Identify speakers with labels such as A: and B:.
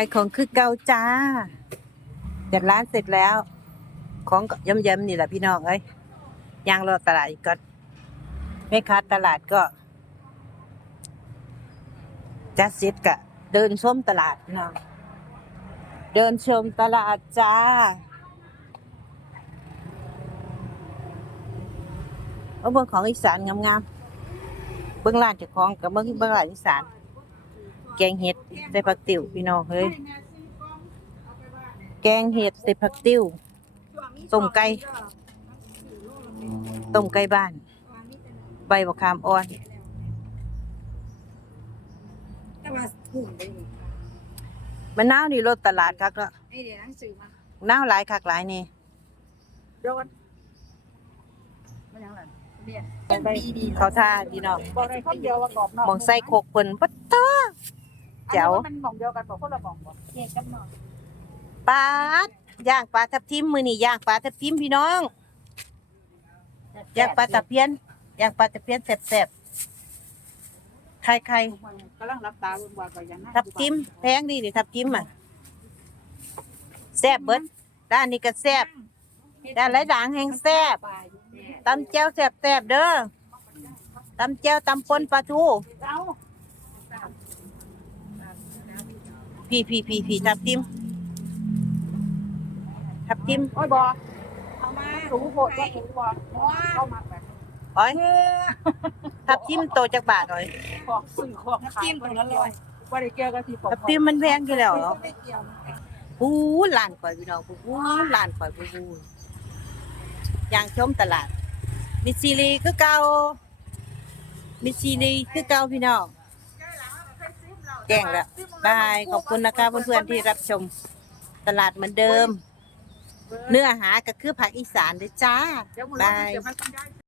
A: ายของคือเก่าจ้าจัดร้านเสร็จแล้ว ของก็ย้ำๆนี่แหละพี่น้องเอ้ยย่างรอตลาดกก่อนแม่ค้าตลาดก็จะเสร็จกะ เดินชมตลาดพี่น้องเดินชมตลาดจ้าเอาเบิ่งของอีสานงามๆเบิ่งร้านเจ้าของกับเบิ่งเบิ่งร้านอีสาน แกงเห็ดใส่ผักติ๋วพี่น้องเฮ้ยแกงเห็ดใส่ผักติ๋วต้มไก่ต้มไก่บ้าน ใบมะขามอ่อน
B: แต่ว่าถุงได้นี่
A: มะนาวนี่รถตลาดคักแล้ว
B: ไอเดี๋ยวหนังสือมา
A: มะนาวหลายคักหลายนี่
B: โดนมันยังไงเรียนเป็นปีดี
A: เขาท่าพี่น้อง
B: บอกได้คนเดียวว่ากรอบนอก
A: มองใส่โคกเพิ่นปัดเตอ แจ๋ว
B: มันหม่องเดียวกันบอกคนละหม่องบอกเด็กกับหม่อง
A: ปลาดย่างปลาทับทิมมื้อนี้ย่างปลาทับทิมพี่น้องย่างปลาตะเพียนย่างปลาตะเพียนแซ่บๆไข่ไข่
B: กำลังรับตาเบิ่งว่าก็ยัง
A: ทับทิมแพงดีนี่ทับทิมอะแซ่บเบิดด้านนี้ก็แซ่บด้านไหลด่างแห่งแซ่บตำแจ่วแซ่บแซ่บๆเด้อตำแจ่วตำปนปลาทู
B: เอา
A: พี่พี่พี่พี่ทับทิมทับทิม
B: โอ้ยบอเอามาถูโหดว่าถูบอเข้ามาแบบ
A: อ้อยทับทิมโตจากบาทอ้อย
B: ของซื้อของขายจิ้มตัวละร้อยว่าได้เกี่ยวกับที่ผม
A: ทับทิมมันแพงอยู่แล้วเหรอ
B: ไม่เกี่ยว
A: ปูล้านกว่าพี่น้องปูล้านกว่าปูอย่างชมตลาดมิสซิลีคือเก่ามิสซิลีคือเก่าพี่น้อง แจ้งแล้วบาย ขอบคุณนะคะเพื่อนๆที่รับชมตลาดเหมือนเดิม เนื้อหาก็คือผักอีสานเด้อจ้าบาย
B: เดี๋ยวมันต้องย้าย